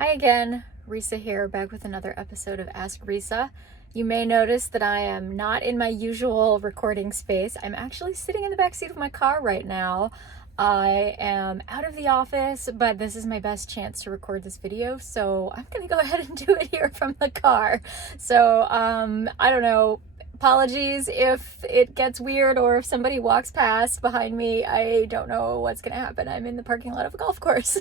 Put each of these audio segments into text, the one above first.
Hi again, Risa here, back with another episode of Ask Risa. You may notice that I am not in my usual recording space. I'm actually sitting in the back seat of my car right now. I am out of the office, but this is my best chance to record this video, so I'm gonna go ahead and do it here from the car. So, I don't know. Apologies if it gets weird or if somebody walks past behind me. I don't know what's gonna happen. I'm in the parking lot of a golf course.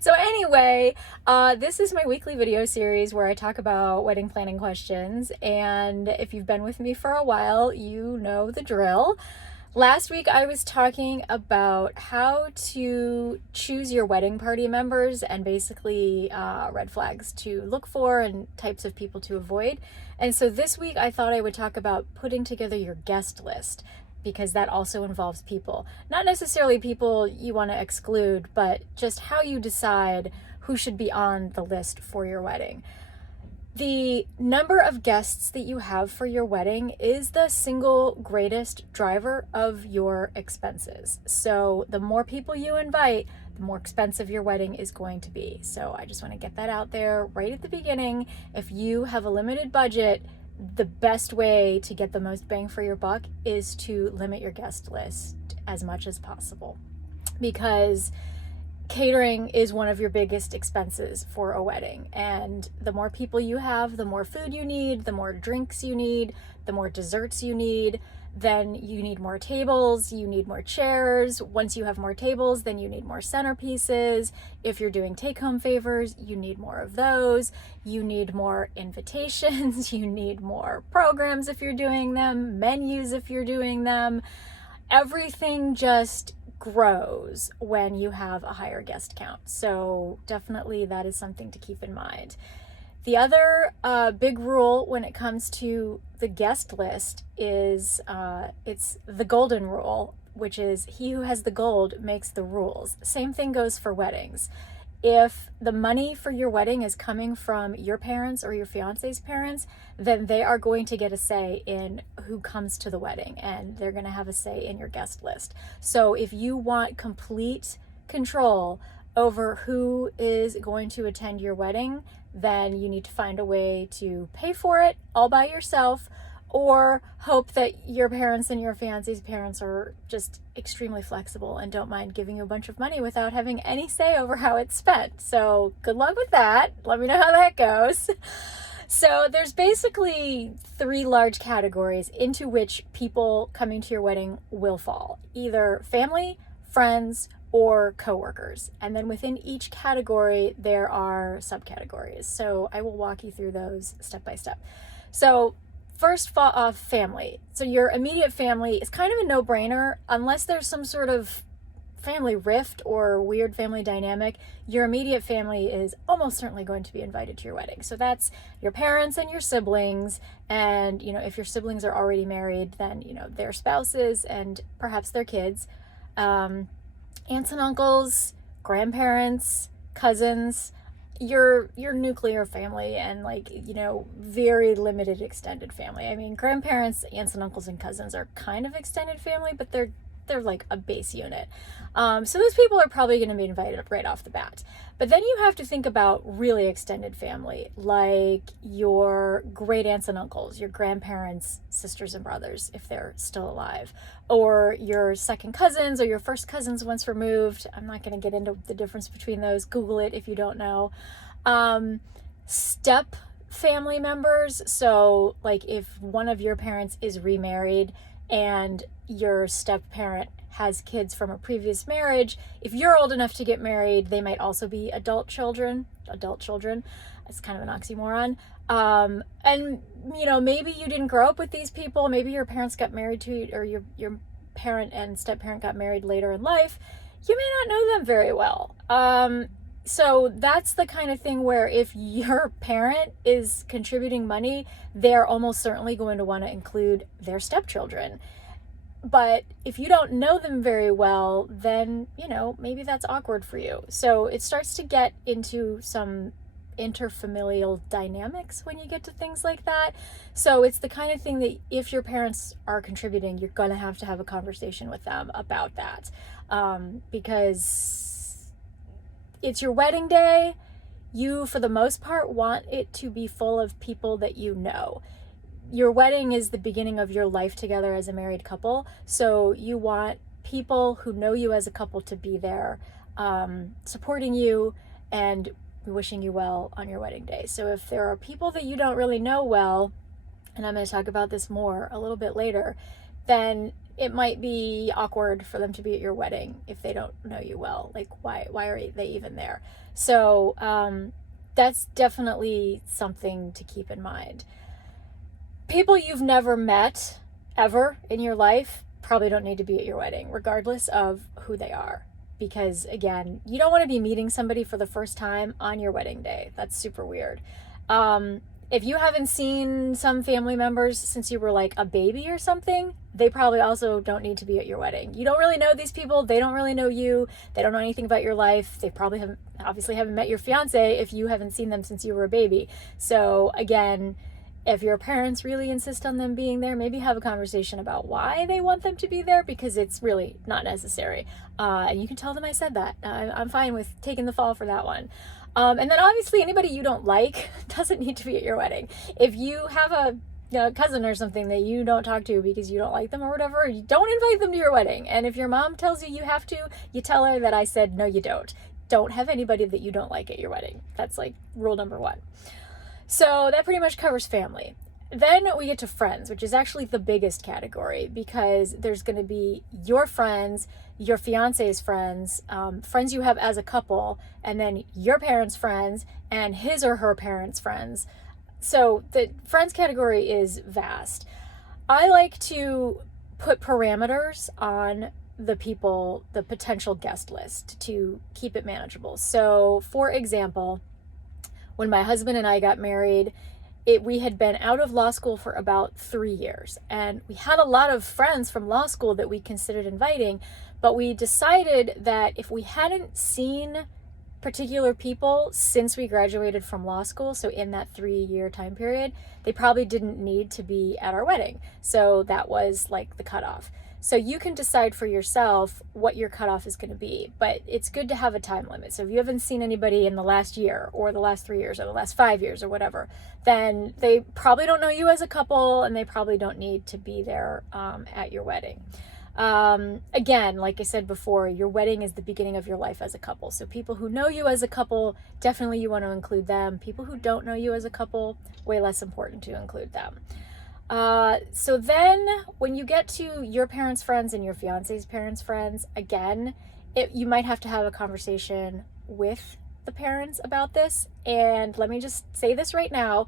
So anyway, this is my weekly video series where I talk about wedding planning questions, and if you've been with me for a while, you know the drill. Last week I was talking about how to choose your wedding party members and basically red flags to look for and types of people to avoid. And so this week I thought I would talk about putting together your guest list, because that also involves people. Not necessarily people you want to exclude, but just how you decide who should be on the list for your wedding. The number of guests that you have for your wedding is the single greatest driver of your expenses. So the more people you invite, the more expensive your wedding is going to be. So I just want to get that out there right at the beginning. If you have a limited budget, the best way to get the most bang for your buck is to limit your guest list as much as possible, because catering is one of your biggest expenses for a wedding. And the more people you have, the more food you need, the more drinks you need, the more desserts you need. Then you need more tables, you need more chairs. Once you have more tables, then you need more centerpieces. If you're doing take-home favors, you need more of those. You need more invitations, you need more programs if you're doing them, menus if you're doing them. Everything just grows when you have a higher guest count. So definitely that is something to keep in mind. The other big rule when it comes to the guest list is it's the golden rule, which is he who has the gold makes the rules. Same thing goes for weddings. If the money for your wedding is coming from your parents or your fiance's parents, then they are going to get a say in who comes to the wedding, and they're going to have a say in your guest list. So if you want complete control over who is going to attend your wedding, then you need to find a way to pay for it all by yourself, or hope that your parents and your fiance's parents are just extremely flexible and don't mind giving you a bunch of money without having any say over how it's spent. So good luck with that. Let me know how that goes. So there's basically three large categories into which people coming to your wedding will fall: either family, friends, or coworkers. And then within each category, there are subcategories. So I will walk you through those step by step. So first off, family. So your immediate family is kind of a no-brainer. Unless there's some sort of family rift or weird family dynamic, your immediate family is almost certainly going to be invited to your wedding. So that's your parents and your siblings. And, if your siblings are already married, then, their spouses and perhaps their kids, aunts and uncles, grandparents, cousins, your nuclear family, and very limited extended family. I mean, grandparents, aunts and uncles and cousins are kind of extended family, but they're like a base unit. So those people are probably going to be invited right off the bat. But then you have to think about really extended family, like your great aunts and uncles, your grandparents, sisters and brothers, if they're still alive, or your second cousins or your first cousins once removed. I'm not going to get into the difference between those. Google it if you don't know. Step family members. So like if one of your parents is remarried and your step parent has kids from a previous marriage, if you're old enough to get married, they might also be adult children. It's kind of an oxymoron. And maybe you didn't grow up with these people. Maybe your parents got married to, or your parent and step parent got married later in life. You may not know them very well. So that's the kind of thing where if your parent is contributing money, they're almost certainly going to want to include their stepchildren. But if you don't know them very well, then, maybe that's awkward for you. So it starts to get into some interfamilial dynamics when you get to things like that. So it's the kind of thing that if your parents are contributing, you're going to have a conversation with them about that. Because it's your wedding day. you, for the most part, want it to be full of people that you know. Your wedding is the beginning of your life together as a married couple, so you want people who know you as a couple to be there, supporting you and wishing you well on your wedding day. So if there are people that you don't really know well, and I'm going to talk about this more a little bit later, then it might be awkward for them to be at your wedding if they don't know you well. Like, why are they even there? So that's definitely something to keep in mind. People you've never met ever in your life probably don't need to be at your wedding, regardless of who they are. Because again, you don't want to be meeting somebody for the first time on your wedding day. That's super weird. If you haven't seen some family members since you were like a baby or something, they probably also don't need to be at your wedding. You don't really know these people. They don't really know you. They don't know anything about your life. They probably haven't met your fiance if you haven't seen them since you were a baby. So again, if your parents really insist on them being there, maybe have a conversation about why they want them to be there, because it's really not necessary. And you can tell them I said that. I'm fine with taking the fall for that one. And then obviously anybody you don't like doesn't need to be at your wedding. If you have a cousin or something that you don't talk to because you don't like them or whatever, you don't invite them to your wedding. And if your mom tells you you have to, you tell her that I said, no, you don't. Don't have anybody that you don't like at your wedding. That's like rule number 1. So that pretty much covers family. Then we get to friends, which is actually the biggest category, because there's going to be your friends, your fiance's friends, friends you have as a couple, and then your parents' friends and his or her parents' friends. So the friends category is vast. I like to put parameters on the potential guest list to keep it manageable. So for example, when my husband and I got married, we had been out of law school for about 3 years, and we had a lot of friends from law school that we considered inviting, but we decided that if we hadn't seen particular people since we graduated from law school, so in that 3-year time period, they probably didn't need to be at our wedding. So that was like the cutoff. So you can decide for yourself what your cutoff is going to be, but it's good to have a time limit. So if you haven't seen anybody in the last year or the last 3 years or the last 5 years or whatever, then they probably don't know you as a couple, and they probably don't need to be there at your wedding. Again, like I said before, your wedding is the beginning of your life as a couple. So people who know you as a couple, definitely you want to include them. People who don't know you as a couple, way less important to include them. So then when you get to your parents' friends and your fiance's parents' friends, again, you might have to have a conversation with the parents about this. And let me just say this right now.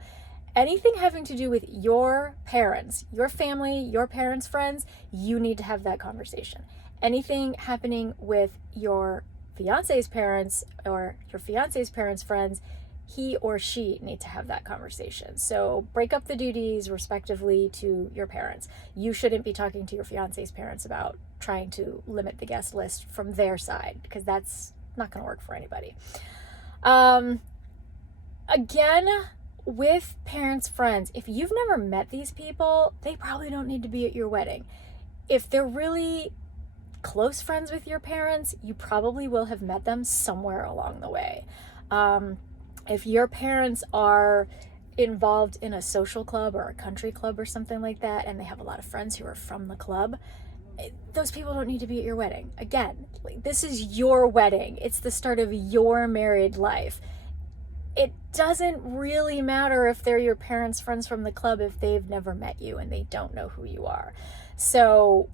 Anything having to do with your parents, your family, your parents' friends, you need to have that conversation. Anything happening with your fiance's parents or your fiance's parents' friends, he or she need to have that conversation. So break up the duties respectively to your parents. You shouldn't be talking to your fiance's parents about trying to limit the guest list from their side, because that's not going to work for anybody. Again, with parents' friends, if you've never met these people, they probably don't need to be at your wedding. If they're really close friends with your parents, you probably will have met them somewhere along the way. If your parents are involved in a social club or a country club or something like that, and they have a lot of friends who are from the club, those people don't need to be at your wedding. Again, this is your wedding. It's the start of your married life. It doesn't really matter if they're your parents' friends from the club if they've never met you and they don't know who you are. So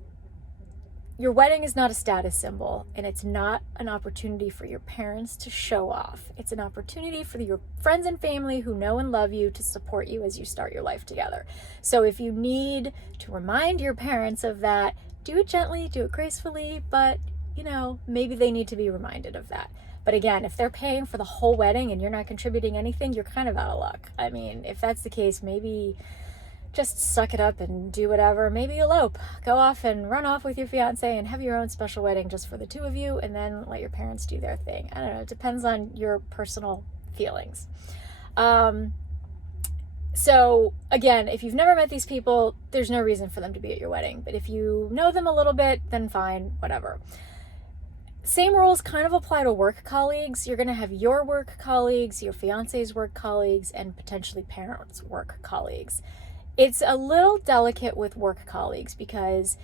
your wedding is not a status symbol, and it's not an opportunity for your parents to show off. It's an opportunity for your friends and family who know and love you to support you as you start your life together. So if you need to remind your parents of that, do it gently, do it gracefully, but maybe they need to be reminded of that. But again, if they're paying for the whole wedding and you're not contributing anything, you're kind of out of luck. I mean, if that's the case, maybe just suck it up and do whatever. Maybe elope. Go off and run off with your fiance and have your own special wedding just for the two of you, and then let your parents do their thing. I don't know. It depends on your personal feelings. So again, if you've never met these people, there's no reason for them to be at your wedding. But if you know them a little bit, then fine, whatever. Same rules kind of apply to work colleagues. You're going to have your work colleagues, your fiance's work colleagues, and potentially parents' work colleagues. It's a little delicate with work colleagues because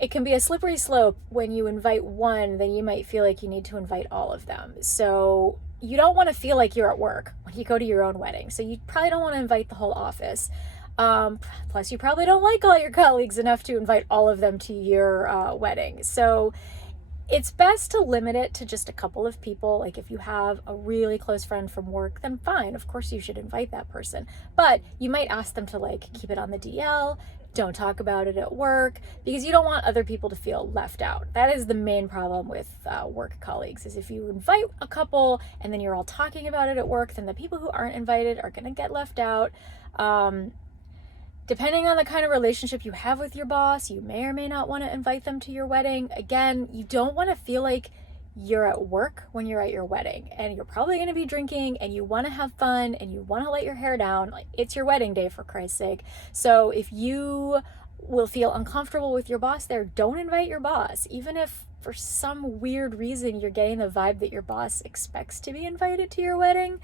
it can be a slippery slope. When you invite one, then you might feel like you need to invite all of them. So you don't want to feel like you're at work when you go to your own wedding. So you probably don't want to invite the whole office. Plus, you probably don't like all your colleagues enough to invite all of them to your wedding. So it's best to limit it to just a couple of people. Like if you have a really close friend from work, then fine, of course you should invite that person. But you might ask them to like keep it on the DL, don't talk about it at work, because you don't want other people to feel left out. That is the main problem with work colleagues, is if you invite a couple and then you're all talking about it at work, then the people who aren't invited are going to get left out. Depending on the kind of relationship you have with your boss, you may or may not want to invite them to your wedding. Again, you don't want to feel like you're at work when you're at your wedding, and you're probably going to be drinking and you want to have fun and you want to let your hair down. Like, it's your wedding day, for Christ's sake. So if you will feel uncomfortable with your boss there, don't invite your boss. Even if for some weird reason you're getting the vibe that your boss expects to be invited to your wedding,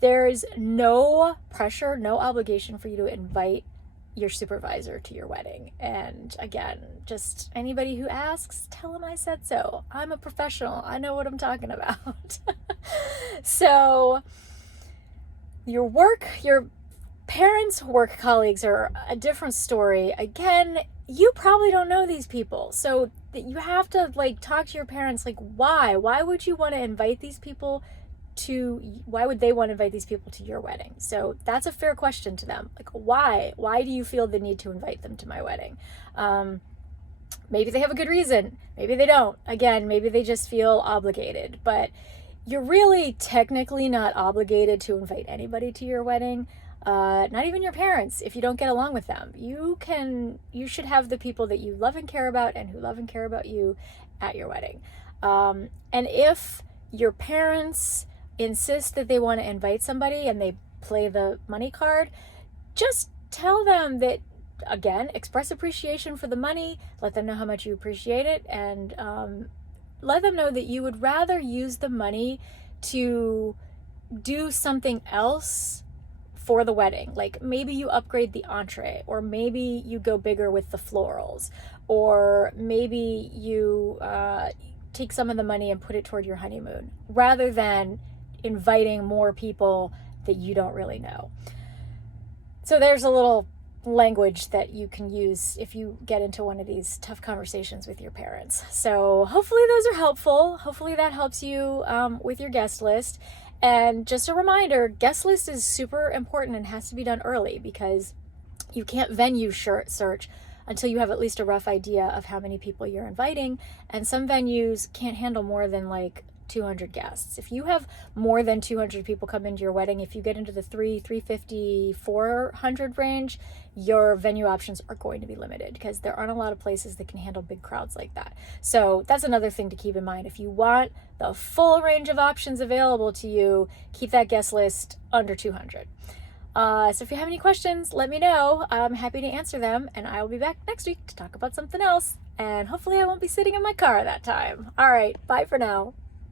there's no pressure, no obligation for you to invite your supervisor to your wedding. And again, just anybody who asks, tell them I said so. I'm a professional. I know what I'm talking about. So your parents' work colleagues are a different story. Again, you probably don't know these people. So you have to like talk to your parents, like why would you want to invite these people why would they want to invite these people to your wedding? So that's a fair question to them. Like, why do you feel the need to invite them to my wedding? Maybe they have a good reason. Maybe they don't. Again, maybe they just feel obligated, but you're really technically not obligated to invite anybody to your wedding. Not even your parents, if you don't get along with them. You should have the people that you love and care about and who love and care about you at your wedding. And if your parents insist that they want to invite somebody and they play the money card, just tell them that, again, express appreciation for the money, let them know how much you appreciate it, and let them know that you would rather use the money to do something else for the wedding. Like maybe you upgrade the entree, or maybe you go bigger with the florals, or maybe you take some of the money and put it toward your honeymoon, rather than inviting more people that you don't really know. So there's a little language that you can use if you get into one of these tough conversations with your parents. So hopefully those are helpful. Hopefully that helps you with your guest list. And just a reminder, guest list is super important and has to be done early, because you can't venue search until you have at least a rough idea of how many people you're inviting. And some venues can't handle more than like 200 guests. If you have more than 200 people come into your wedding, if you get into the 350, 400 range, your venue options are going to be limited, because there aren't a lot of places that can handle big crowds like that. So that's another thing to keep in mind. If you want the full range of options available to you, keep that guest list under 200. So if you have any questions, let me know. I'm happy to answer them, and I will be back next week to talk about something else. And hopefully I won't be sitting in my car that time. All right, bye for now.